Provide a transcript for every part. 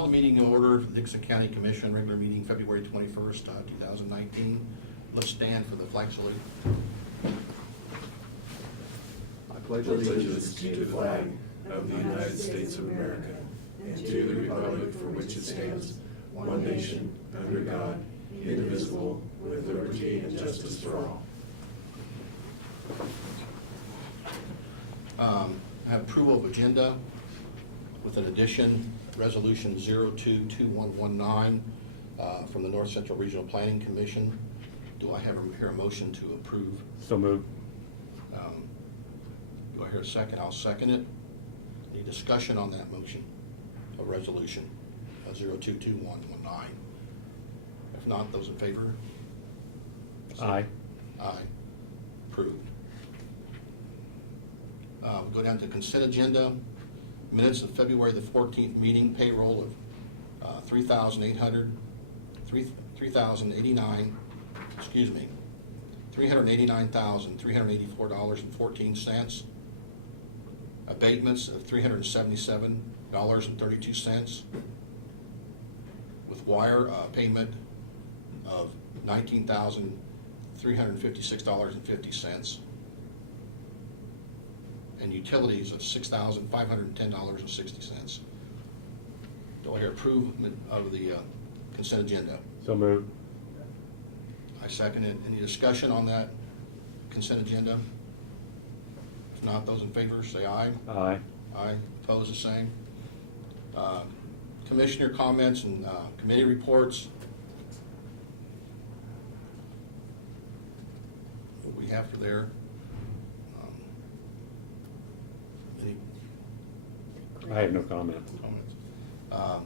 call the meeting in order for the Dixon County Commission, regular meeting February 21st, 2019. Let's stand for the flag salute. I pledge allegiance to the flag of the United States of America and to the republic for which it stands, one nation, under God, indivisible, with liberty and justice for all. I have approval of agenda with an addition, resolution 022119 from the North Central Regional Planning Commission. Do I hear a motion to approve? So moved. Do I hear a second? I'll second it. Any discussion on that motion of resolution 022119? If not, those in favor? Aye. Aye. Approved. We'll go down to consent agenda. Minutes of February the 14th meeting, payroll of $389,384.14. Abatements of $377.32. With wire payment of $19,356.50. And utilities of $6,510.60. Do I hear approval of the consent agenda? So moved. I second it. Any discussion on that consent agenda? If not, those in favor say aye. Aye. Aye. Opposed, the same. Commissioner comments and committee reports. What we have for there. Any I have no comment. comments? I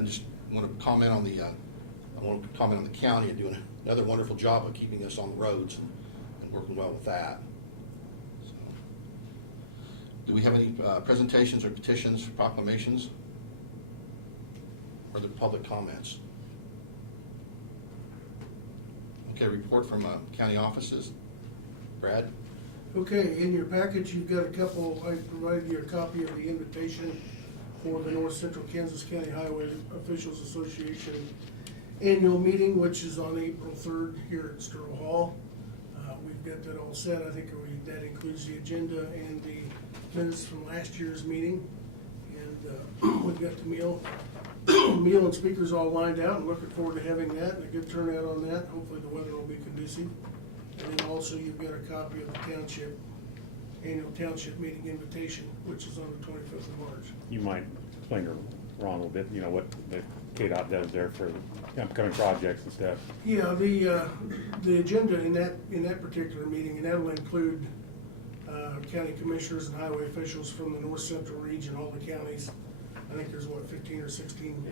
just want to comment on the county and doing another wonderful job of keeping us on the roads and working well with that. So, do we have any presentations or petitions, proclamations, or the public comments? Okay, report from county offices. Brad? Okay, in your package, you've got a couple, I provided you a copy of the invitation for the North Central Kansas County Highway Officials Association annual meeting, which is on April 3rd here at Sterl Hall. We've got that all set. I think that includes the agenda and the minutes from last year's meeting. And we've got the meal and speakers all lined out, and looking forward to having that and a good turnout on that. Hopefully the weather will be conducive. And then also you've got a copy of the annual township meeting invitation, which is on the 25th of March. You might explain to Ron a little bit, what the KDOT does there for upcoming projects and stuff. Yeah, the agenda in that particular meeting, and that'll include county commissioners and highway officials from the North Central region, all the counties. I think there's 15 or 16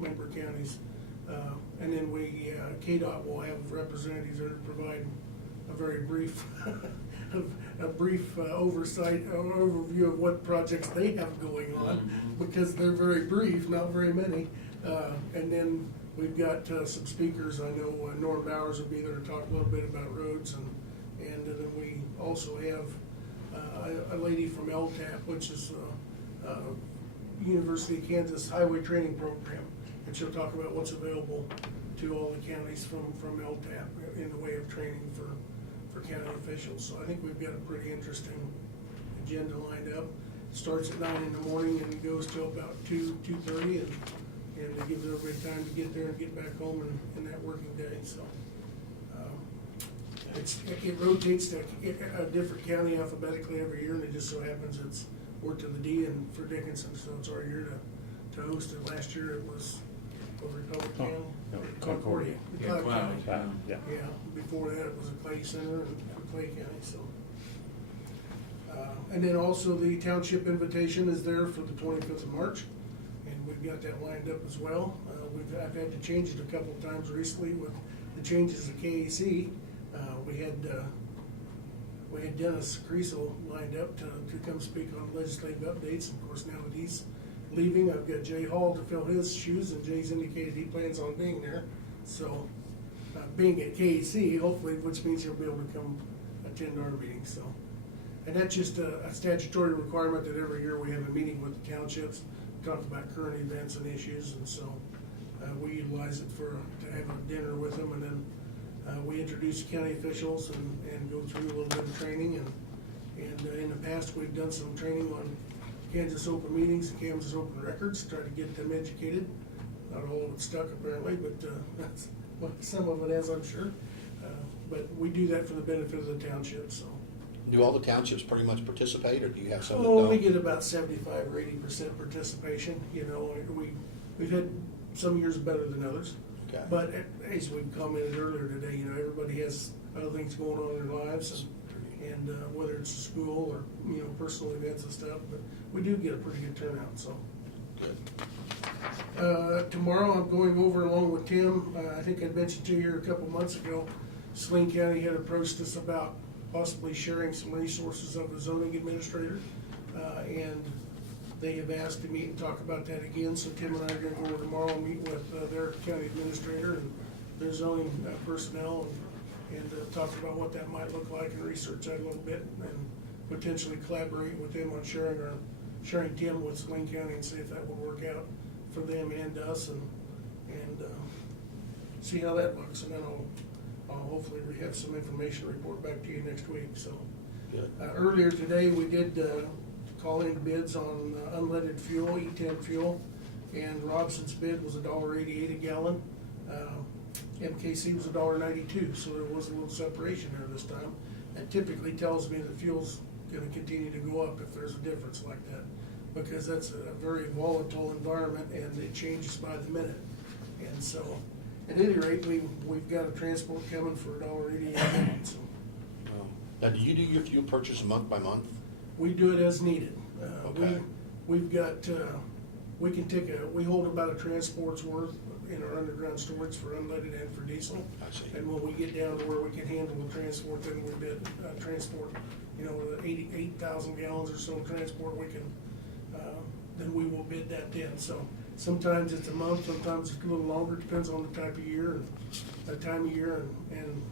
member counties. And then KDOT will have representatives there to provide a very brief, oversight, overview of what projects they have going on, because they're very brief, not very many. And then we've got some speakers. I know Norm Bowers will be there to talk a little bit about roads, and then we also have a lady from LTAP, which is University of Kansas Highway Training Program, and she'll talk about what's available to all the counties from LTAP in the way of training for county officials. So I think we've got a pretty interesting agenda lined up. It starts at 9 in the morning and goes till about 2:30, and it gives everybody time to get there and get back home in that working day. So it rotates to a different county alphabetically every year, and it just so happens we're to the D and for Dickinson, so it's our year to host it. Last year it was Republic County, Concordia. Yeah, County. Yeah. Yeah, before that it was a Clay Center and Clay County, so. And then also the township invitation is there for the 25th of March, and we've got that lined up as well. I've had to change it a couple of times recently with the changes to KAC. We had Dennis Creasel lined up to come speak on legislative updates. Of course, now that he's leaving, I've got Jay Hall to fill his shoes, and Jay's indicated he plans on being there. So, being at KAC, hopefully, which means he'll be able to come attend our meeting. So, and that's just a statutory requirement that every year we have a meeting with the townships talk about current events and issues, and so we utilize it to have a dinner with them, and then we introduce county officials and go through a little bit of training, and in the past, we've done some training on Kansas open meetings and Kansas open records, try to get them educated. Not all of it stuck apparently, but that's what some of it is, I'm sure. But we do that for the benefit of the township, so. Do all the townships pretty much participate, or do you have some that Oh, we don't? get about 75 or 80% participation, you know, we've had some years better than others. Okay. But as we commented earlier today, you know, everybody has other things going on in their lives, and whether it's school or, you know, personal events and stuff, but we do get a pretty good turnout, so. Good. Tomorrow, I'm going over along with Tim. I think I mentioned to you a couple months ago, Saline County had approached us about possibly sharing some resources of the zoning administrator. And they have asked to meet and talk about that again. So Tim and I are gonna go over tomorrow and meet with their county administrator and their zoning personnel and talk about what that might look like and research that a little bit and potentially collaborate with them on sharing Tim with Saline County and see if that will work out for them and us and see how that looks. And then I'll hopefully have some information to report back to you next week, so. Good. Earlier today, we did call in bids on unleaded fuel, E10 fuel, and Robson's bid was $1.88 a gallon. MKC was $1.92, so there was a little separation there this time. That typically tells me the fuel's gonna continue to go up if there's a difference like that, because that's a very volatile environment and it changes by the minute. And so, at any rate, we've got a transport coming for $1.88 a gallon, so. Now, do you do your fuel purchase month by month? We do it as needed. Okay. We've got, we hold about a transport's worth in our underground storage for unleaded and for diesel. I see. And when we get down to where we can handle the transport, then we bid, transport, you know, 8,000 gallons or so transport, we can, then we will bid that then. So sometimes it's a month, sometimes it's a little longer, depends on the type of year and the time of year and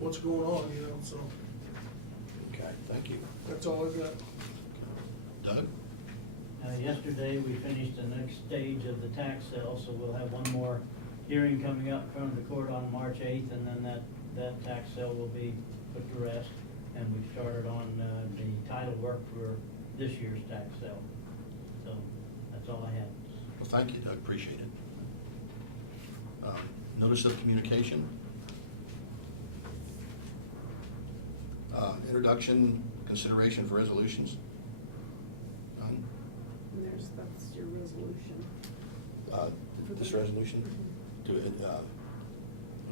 what's going on, you know, so Okay, thank you. that's all I've got. Doug? Yesterday, we finished the next stage of the tax sale, so we'll have one more hearing coming up in front of the court on March 8th, and then that tax sale will be put to rest. And we've started on the title work for this year's tax sale. So that's all I have. Well, thank you, Doug, appreciate it. Notice of communication. Introduction, consideration for resolutions. None? That's your resolution. This resolution? Do it,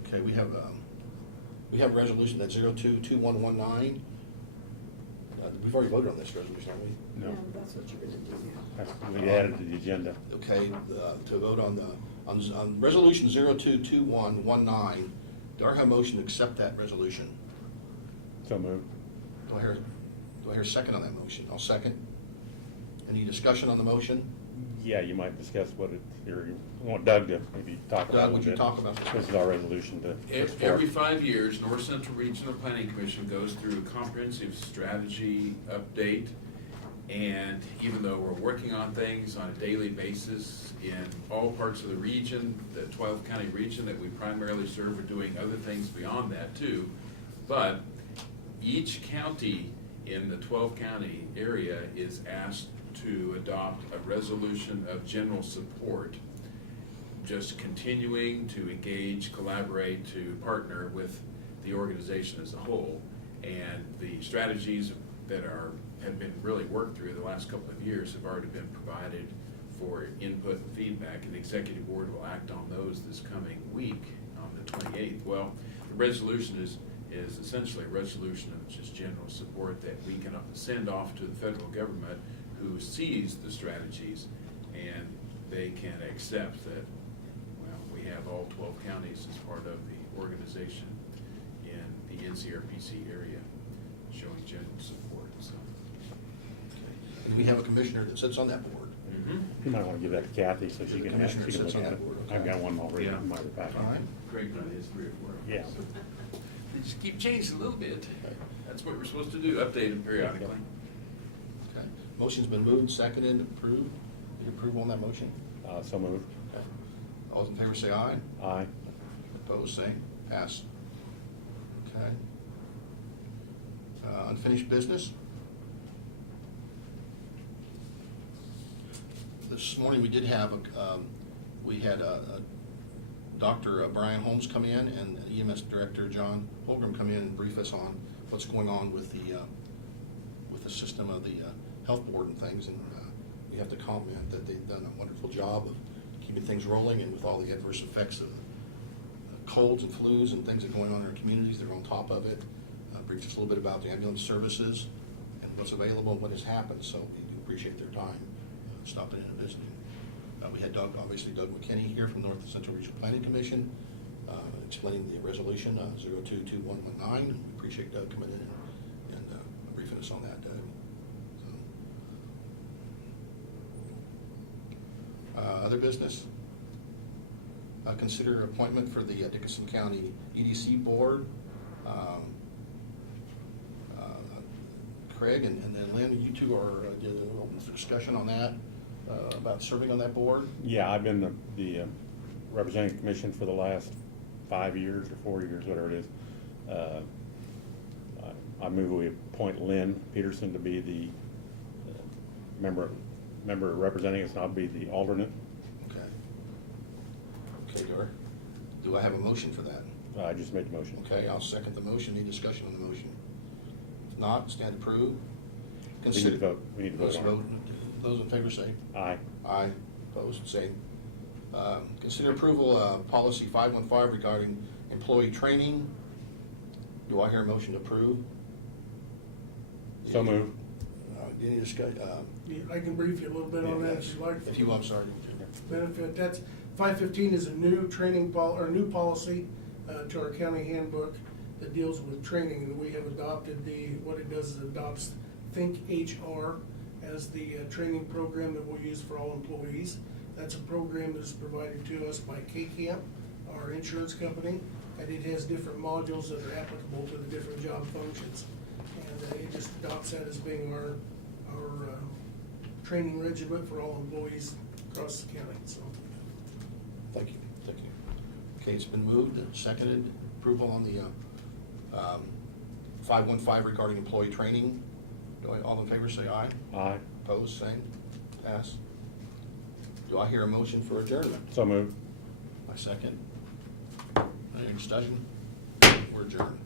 okay, we have a resolution that's 022119. We've already voted on this resolution, haven't we? No. Yeah, that's what you're gonna do now. We added to the agenda. Okay, to vote on resolution 022119, do I have a motion to accept that resolution? So moved. Do I hear a second on that motion? I'll second. Any discussion on the motion? Yeah, you might discuss what you want Doug to maybe talk about. Doug, a would you bit. talk about this? This is our resolution to. Every 5 years, North Central Regional Planning Commission goes through a comprehensive strategy update. And even though we're working on things on a daily basis in all parts of the region, the 12 county region that we primarily serve, we're doing other things beyond that too. But each county in the 12 county area is asked to adopt a resolution of general support, just continuing to engage, collaborate, to partner with the organization as a whole. And the strategies that have been really worked through the last couple of years have already been provided for input and feedback, and the executive board will act on those this coming week on the 28th. Well, the resolution is essentially a resolution of just general support that we can send off to the federal government, who sees the strategies, and they can accept that, well, we have all 12 counties as part of the organization in the NCRPC area showing general support, so. And we have a commissioner that sits on that board. You might want to give that to Kathy so she The can commissioner look sits on at that it. board, okay. I've got one already Yeah. in my packet. All right. Craig run his 3 or 4. Yeah. They just keep changing a little bit. Okay. That's what we're supposed to do, update them periodically. Okay. Motion's been moved, seconded, approved. Need approval on that motion? So moved. Okay. All those in favor say aye. Aye. Opposed, same. Pass. Okay. Unfinished business? This morning, we did have, we had Dr. Brian Holmes come in and EMS Director John Holgram come in and brief us on what's going on with the system of the health board and things. And we have to comment that they've done a wonderful job of keeping things rolling, and with all the adverse effects of colds and flus and things that are going on in our communities, they're on top of it. Briefed us a little bit about the ambulance services and what's available and what has happened, so we do appreciate their time stopping in and visiting. We had Doug McKinney here from North Central Regional Planning Commission explaining the resolution 022119. We appreciate Doug coming in and briefing us on that, Doug. So, other business? Consider appointment for the Dickinson County EDC Board. Craig and then Lynn, you two are did an open discussion on that, about serving on that board. Yeah, I've been the representing commission for the last 5 years or 4 years, whatever it is. I move we appoint Lynn Peterson to be the member representing us, and I'll be the alternate. Okay, do I have a motion for that? I just made the motion. Okay, I'll second the motion. Any discussion on the motion? If not, stand approved. We need to vote. We need to vote Let's on it. Those in favor say Aye. aye. Opposed, same. Consider approval of policy 515 regarding employee training. Do I hear a motion to approve? So moved. Any discussion? Yeah, I can brief you a little bit on that if you'd like. If you, I'm sorry. Benefit, that's, 515 is a new training new policy to our county handbook that deals with training, and we have adopted what it does is adopts Think HR as the training program that we'll use for all employees. That's a program that's provided to us by K-Camp, our insurance company, and it has different modules that are applicable to the different job functions. And it just adopts that as being our training regimen for all employees across the county, so. Thank you. Okay, it's been moved and seconded. Approval on the 515 regarding employee training. All in favor say aye. Aye. Opposed, same. Pass. Do I hear a motion for adjournment? So moved. My second. Any discussion? We're adjourned.